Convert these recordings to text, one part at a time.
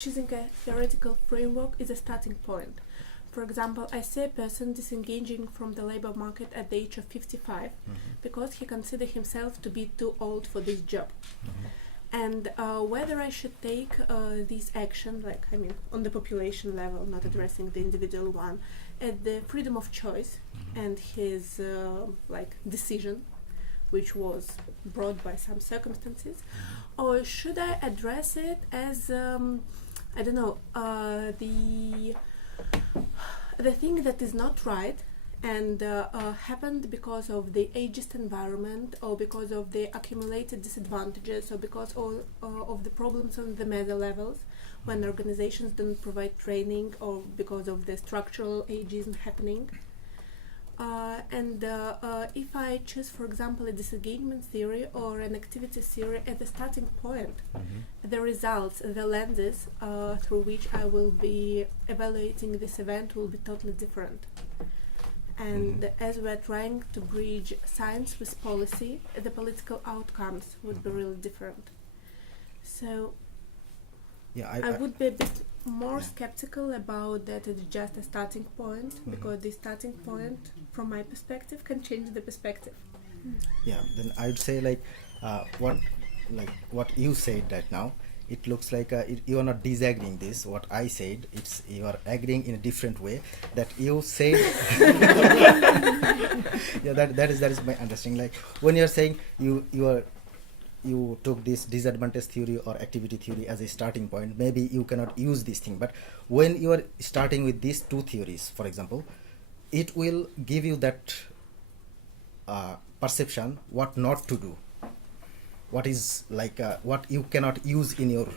choosing a theoretical framework is a starting point. For example, I see a person disengaging from the labor market at the age of 55 because he considers himself to be too old for this job. And whether I should take this action, on the population level, not addressing the individual one, at the freedom of choice and his decision, which was brought by some circumstances, or should I address it as the thing that is not right and happened because of the ageist environment, or because of the accumulated disadvantages, or because of the problems on the meta levels when organizations don't provide training, or because of the structural ageism happening. If I choose, for example, a disengagement theory or an activity theory at the starting point, the results, the lenses through which I will be evaluating this event will be totally different. And as we're trying to bridge science with policy, the political outcomes would be really different. So I would be a bit more skeptical about that it's just a starting point, because the starting point, from my perspective, can change the perspective. Yeah, then I'd say what you said right now, it looks like you are not disagreeing this. What I said, it's you are agreeing in a different way. That you said, that is my understanding. Like when you are saying you took this disadvantage theory or activity theory as a starting point, maybe you cannot use this thing. But when you are starting with these two theories, for example, it will give you that perception what not to do, what is what you cannot use in your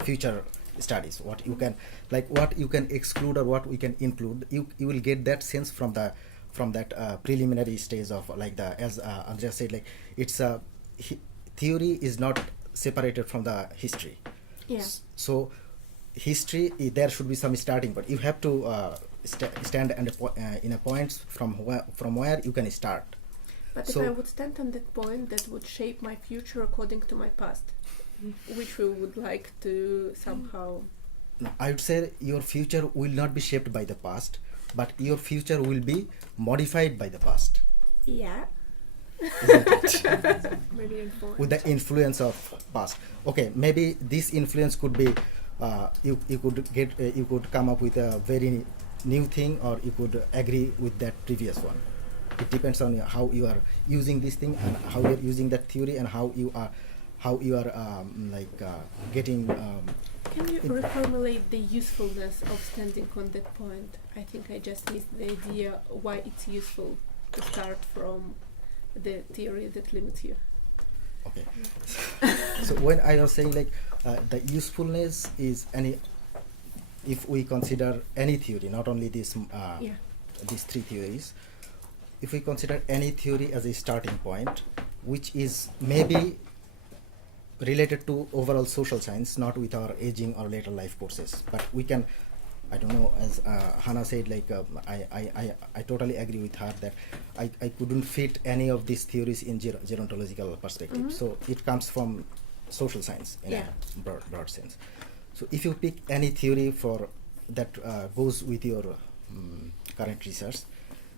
future studies, what you can exclude or what we can include. You will get that sense from that preliminary stage of as Andreas said, like it's a theory is not separated from the history. So history, there should be some starting point. You have to stand in a point from where you can start. But if I would stand on that point, that would shape my future according to my past, which we would like to somehow... No, I would say your future will not be shaped by the past, but your future will be modified by the past. Yeah. Isn't it? Maybe with the influence of past. Okay, maybe this influence could be you could come up with a very new thing, or you could agree with that previous one. It depends on how you are using this thing and how you are using that theory and how you are getting. Can you reformulate the usefulness of standing on that point? I think I just missed the idea why it's useful to start from the theory that limits you. Okay. So when I was saying the usefulness is if we consider any theory, not only these three theories, if we consider any theory as a starting point, which is maybe related to overall social science, not with our aging or later life courses, but we can, I don't know, as Hannah said, I totally agree with her that I couldn't fit any of these theories in gerontological perspective. So it comes from social science in a broad sense. So if you pick any theory for that goes with your current research,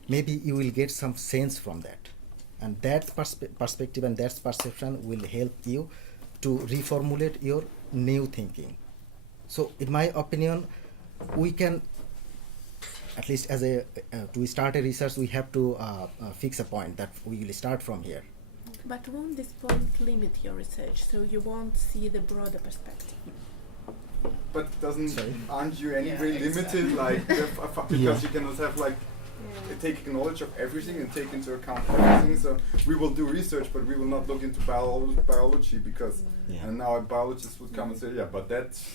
maybe you will get some sense from that, and that perspective and that perception will help you to reformulate your new thinking. So in my opinion, we can, at least as to start a research, we have to fix a point that we will start from here. But won't this point limit your research, so you won't see the broader perspective? But aren't you anyway limited, because you cannot have take knowledge of everything and take into account everything. So we will do research, but we will not look into biology because and now a biologist would come and say, but that's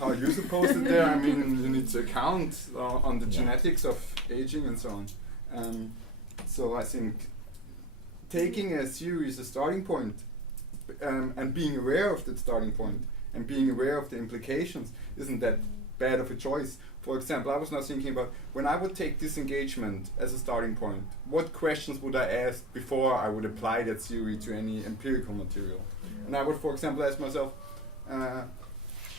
how you suppose it there. I mean, you need to account on the genetics of aging and so on. So I think taking a theory as a starting point and being aware of that starting point and being aware of the implications isn't that bad of a choice. For example, I was now thinking about when I would take disengagement as a starting point, what questions would I ask before I would apply that theory to any empirical material? And I would, for example, ask myself,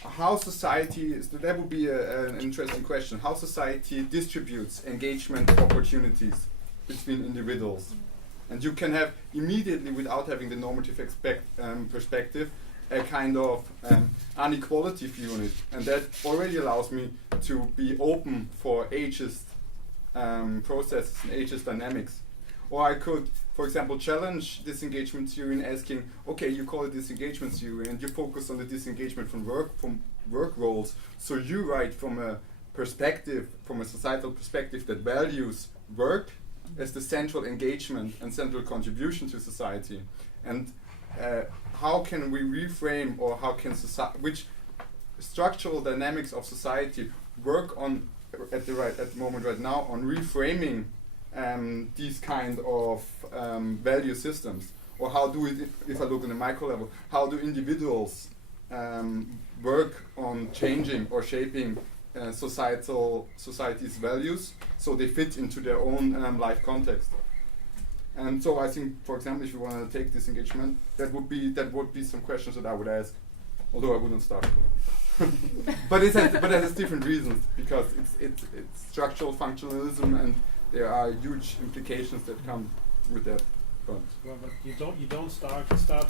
how society, so that would be an interesting question, how society distributes engagement opportunities between individuals. And you can have immediately, without having the normative perspective, a kind of inequality view on it. And that already allows me to be open for ageist processes and ageist dynamics. Or I could, for example, challenge disengagement theory in asking, okay, you call it disengagement theory and you focus on the disengagement from work roles. So you write from a perspective, from a societal perspective that values work as the central engagement and central contribution to society. And how can we reframe, or how can which structural dynamics of society work on at the moment right now on reframing these kind of value systems? Or how do it, if I look on a micro level, how do individuals work on changing or shaping society's values so they fit into their own life context? And so I think, for example, if you want to take disengagement, that would be some questions that I would ask, although I wouldn't start. but it has different reasons, because it's structural functionalism, and there are huge implications that come with that. But you don't start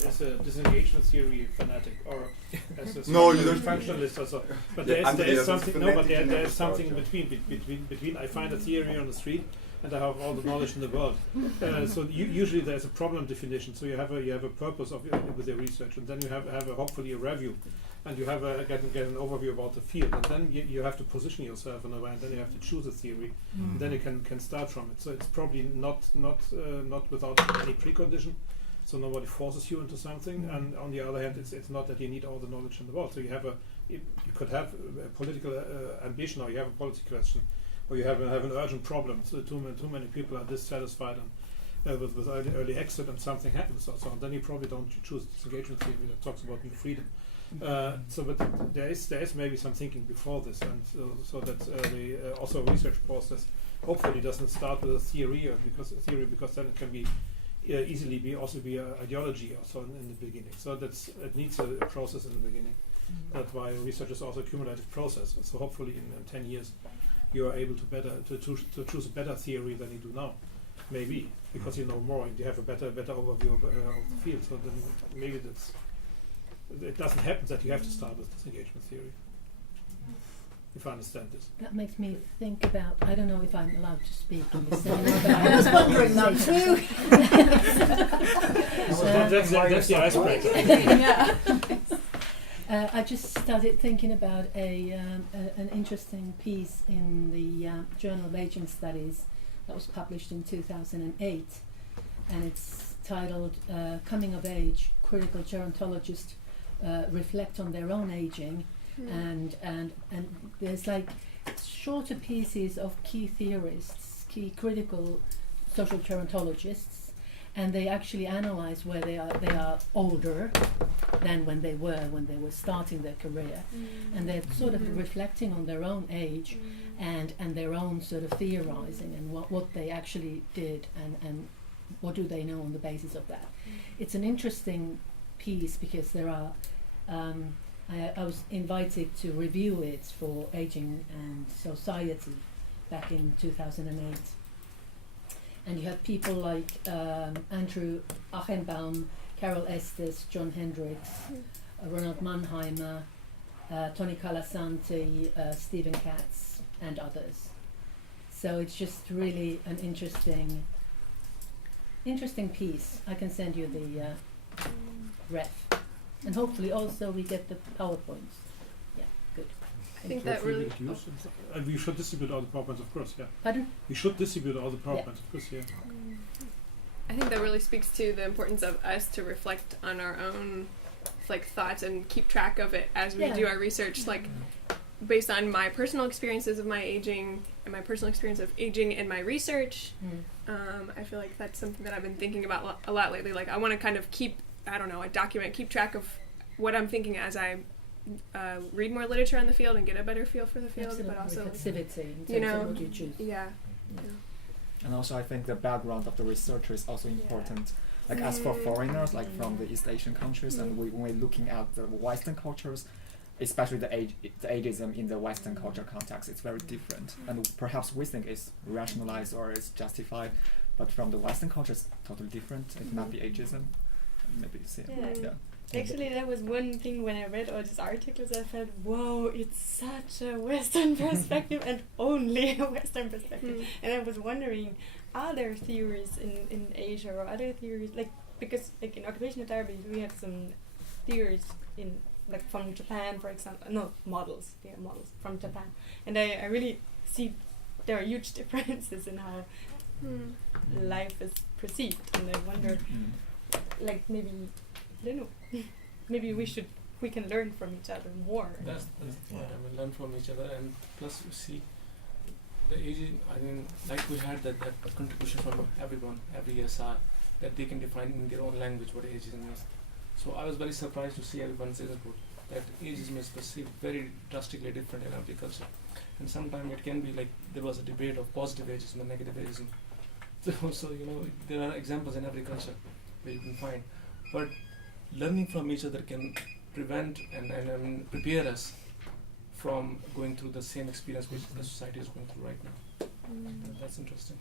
as a disengagement theory fanatic or as a functionalist or so. But there's something. No, but there's something in between. I find a theory on the street, and I have all the knowledge in the world. So usually there's a problem definition. So you have a purpose with your research, and then you have hopefully a review, and you have get an overview about the field, and then you have to position yourself in a way, and then you have to choose a theory, and then you can start from it. So it's probably not without any precondition. So nobody forces you into something, and on the other hand, it's not that you need all the knowledge in the world. So you could have a political ambition, or you have a policy question, or you have an urgent problem. So too many people are dissatisfied with early exit, and something happens. So then you probably don't choose disengagement theory that talks about new freedom. But there is maybe some thinking before this, and so that also a research process hopefully doesn't start with a theory, because then it can be easily be ideology also in the beginning. So it needs a process in the beginning. That's why research is also a cumulative process. So hopefully in 10 years you are able to choose a better theory than you do now, maybe because you know more and you have a better overview of the field. So then maybe it doesn't happen that you have to start with disengagement theory, if I understand this. That makes me think about, I don't know if I'm allowed to speak in this seminar, but I was wondering that too. That's the icebreaker. I just started thinking about an interesting piece in the Journal of Aging Studies that was published in 2008, and it's titled Coming of Age, Critical Gerontologists Reflect on Their Own Aging, and there's like shorter pieces of key theorists, key critical social gerontologists, and they actually analyze where they are older than when they were starting their career, and they're sort of reflecting on their own age and their own sort of theorizing and what they actually did and what do they know on the basis of that. It's an interesting piece because there are I was invited to review it for Aging and Society back in 2008. And you have people like Andrew Achenbaum, Carol Estes, John Hendricks, Ronald Mannheimer, Tony Calasanti, Stephen Katz, and others. So it's just really an interesting piece. I can send you the ref. And hopefully also we get the PowerPoints. Yeah, good. I think that really... And we should distribute all the PowerPoints, of course, yeah. Pardon? We should distribute all the PowerPoints, of course, yeah. I think that really speaks to the importance of us to reflect on our own thoughts and keep track of it as we do our research. Based on my personal experiences of my aging and my personal experience of aging in my research, I feel like that's something that I've been thinking about a lot lately. I want to kind of keep track of what I'm thinking as I read more literature on the field and get a better feel for the field. Absolutely. But also reflexivity in terms of what you choose. Yeah. And also I think the background of the researcher is also important. As for foreigners, from the East Asian countries, and when we're looking at the Western cultures, especially the ageism in the Western culture context, it's very different. And perhaps we think it's rationalized or it's justified, but from the Western culture, it's totally different. It might be ageism. Maybe it's yeah. Actually, that was one thing when I read all these articles, I felt, whoa, it's such a Western perspective and only a Western perspective. And I was wondering, are there theories in Asia or other theories, because in occupational therapy we have some theories from Japan, for example, models from Japan. And I really see there are huge differences in how life is perceived. And I wonder, maybe, I don't know, maybe we can learn from each other more. That's what I will learn from each other. And plus, you see, the ageism, we had that contribution from everyone, every SR, that they can define in their own language what ageism is. So I was very surprised to see everyone's input that ageism is perceived very drastically different in every culture. And sometimes it can be there was a debate of positive ageism and negative ageism. So there are examples in every culture where you can find. But learning from each other can prevent and prepare us from going through the same experience which the society is going through right now. That's interesting.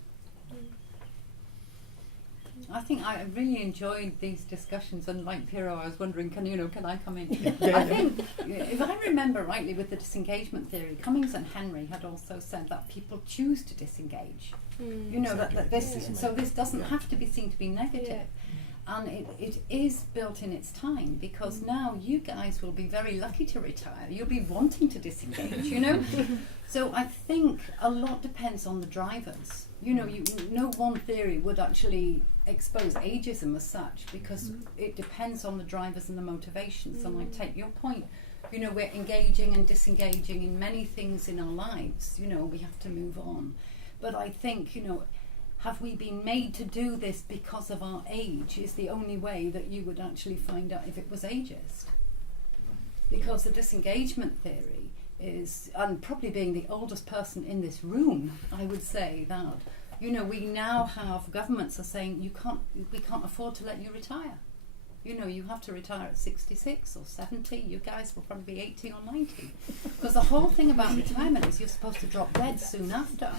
I think I really enjoyed these discussions, and like Piero, I was wondering, can I come in? I think, if I remember rightly, with the disengagement theory, Cummings and Henry had also said that people choose to disengage. So this doesn't have to be seen to be negative. And it is built in its time, because now you guys will be very lucky to retire. You'll be wanting to disengage, So I think a lot depends on the drivers. No one theory would actually expose ageism as such, because it depends on the drivers and the motivations. And I take your point. We're engaging and disengaging in many things in our lives. We have to move on. But I think, have we been made to do this because of our age is the only way that you would actually find out if it was ageist. Because the disengagement theory is, and probably being the oldest person in this room, I would say that, we now have governments are saying we can't afford to let you retire. You have to retire at 66 or 70. You guys will probably be 80 or 90. Because the whole thing about retirement is you're supposed to drop dead soon after.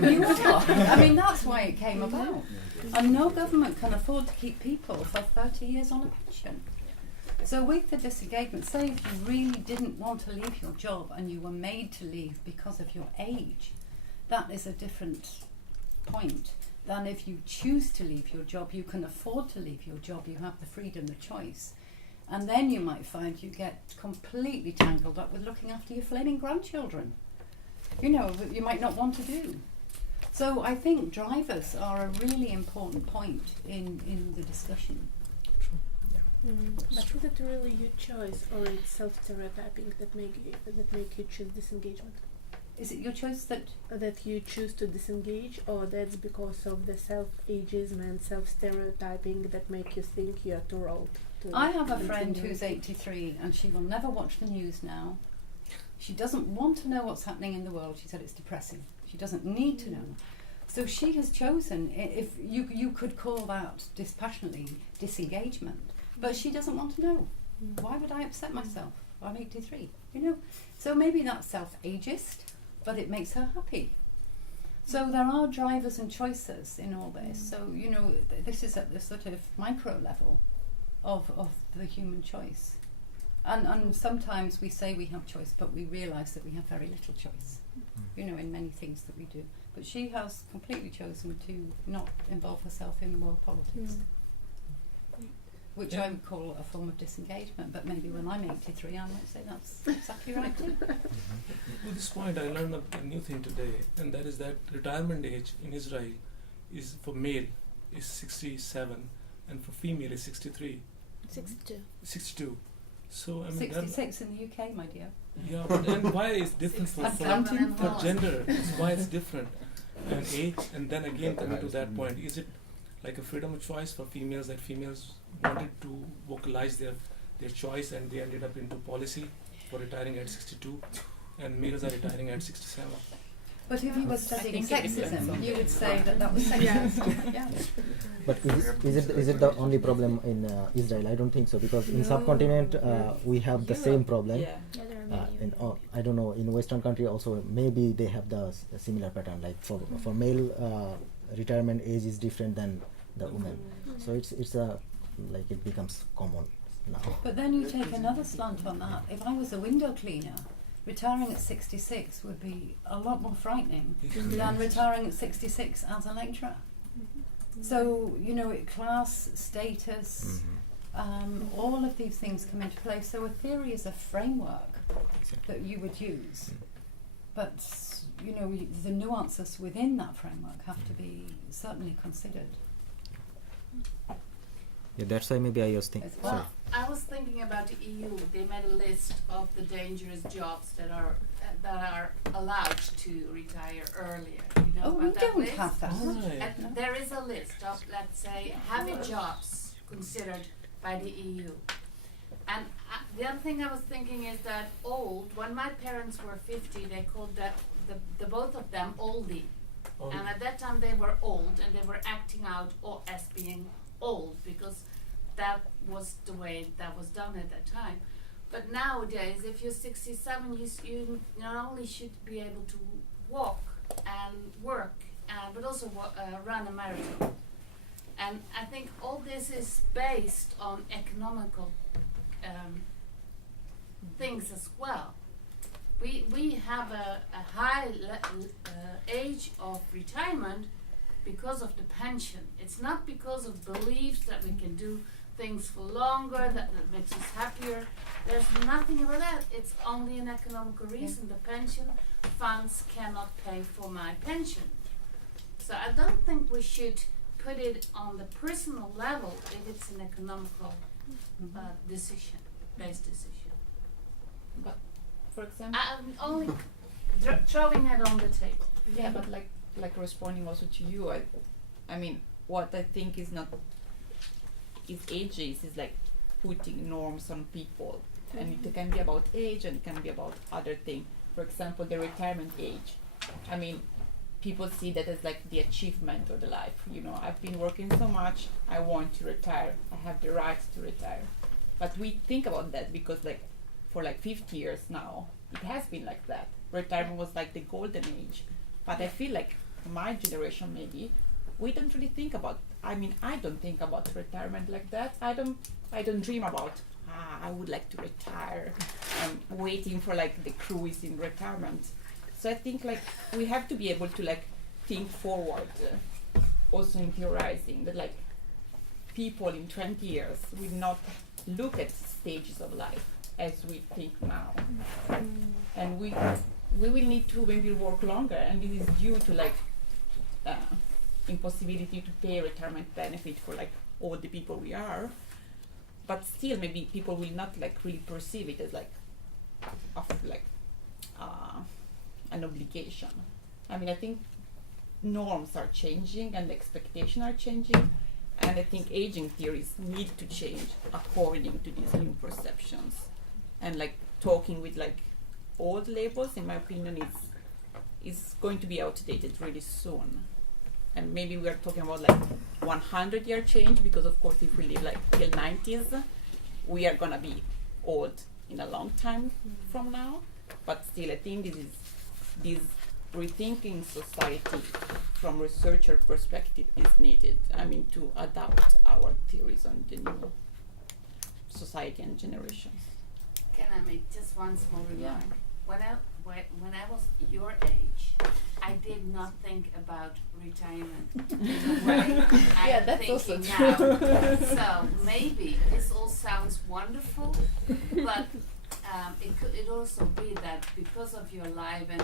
You are. That's why it came about. And no government can afford to keep people for 30 years on a pension. So with the disengagement, say if you really didn't want to leave your job and you were made to leave because of your age, that is a different point than if you choose to leave your job. You can afford to leave your job, you have the freedom, the choice. And then you might find you get completely tangled up with looking after your flaming grandchildren. That you might not want to do. So I think drivers are a really important point in the discussion. But is it really your choice, or it's self-stereotyping that make you choose disengagement? Is it your choice that you choose to disengage, or that's because of the self-ageism and self-stereotyping that make you think you're too old? I have a friend who's 83 and she will never watch the news now. She doesn't want to know what's happening in the world. She said it's depressing. She doesn't need to know. So she has chosen, if you could call that dispassionately disengagement, but she doesn't want to know. Why would I upset myself? I'm 83, So maybe that's self-ageist, but it makes her happy. So there are drivers and choices in all this. So, this is at the sort of micro level of the human choice. And sometimes we say we have choice, but we realise that we have very little choice, in many things that we do. But she has completely chosen to not involve herself in world politics, which I would call a form of disengagement. But maybe when I'm 83, I might say that's exactly right too. To this point, I learned a new thing today, and that is that retirement age in Israel is for male is 67, and for female is 63. 62. So 66 in the UK, my dear. Yeah, but and why is different for gender? It's why it's different, and age, and then again coming to that point, is it like a freedom of choice for females, that females wanted to vocalize their choice and they ended up into policy for retiring at 62, and males are retiring at 67. But if you were studying sexism, you would say that was sexist. Yeah. But is it the only problem in Israel? I don't think so, because in subcontinent we have the same problem. Yeah, there are many. I don't know, in Western country also maybe they have the similar pattern. Like for male, retirement age is different than the women. So it's a like it becomes common now. But then you take another slant on that. If I was a window cleaner, retiring at 66 would be a lot more frightening than retiring at 66 as a lecturer. So, you know, class, status, all of these things come into play. So a theory is a framework that you would use. But, you know, the nuances within that framework have to be certainly considered. Yeah, that's why maybe I was thinking. Well, I was thinking about the EU. They made a list of the dangerous jobs that are allowed to retire earlier. You know We don't list? have that. And there is a list of, let's say, heavy jobs considered by the EU. And the other thing I was thinking is that old. When my parents were 50, they called the both of them oldie. And at that time they were old, and they were acting out as being old because that was the way that was done at that time. But nowadays, if you're 67, you not only should be able to walk and work, but also run a marathon. And I think all this is based on economical things as well. We have a high age of retirement because of the pension. It's not because of beliefs that we can do things for longer, that makes us happier. There's nothing about that. It's only an economical reason. The pension funds cannot pay for my pension. So I don't think we should put it on the personal level if it's an economical decision, based decision. But, for example, I'm only throwing it on the table. yeah, but like responding also to you, I mean, what I think is ageist is like putting norms on people, and it can be about age and it can be about other things. For example, the retirement age. I mean, people see that as like the achievement of the life. You know, I've been working so much, I want to retire. I have the right to retire. But we think about that because like for like 50 years now, it has been like that. Retirement was like the golden age. But I feel like my generation maybe, we don't really think about, I mean, I don't think about retirement like that. I don't dream about, I would like to retire. I'm waiting for like the cruise in retirement. So I think like we have to be able to like think forward, also in theorizing that like people in 20 years will not look at stages of life as we think now. And we will need to maybe work longer, and this is due to like impossibility to pay retirement benefit for like all the people we are. But still, maybe people will not like really perceive it as like an obligation. I mean, I think norms are changing and expectations are changing, and I think aging theories need to change according to these new perceptions. And like talking with like old labels, in my opinion, is going to be outdated really soon. And maybe we are talking about like 100-year change, because of course if we live like till 90s, we are gonna be old in a long time from now. But still, I think this rethinking society from researcher perspective is needed. I mean, to adapt our theories on the new society and generations. Can I make just one small remark? When I was your age, I did not think about retirement in the way I'm thinking now. So maybe this all sounds wonderful, but it could also be that because of your life and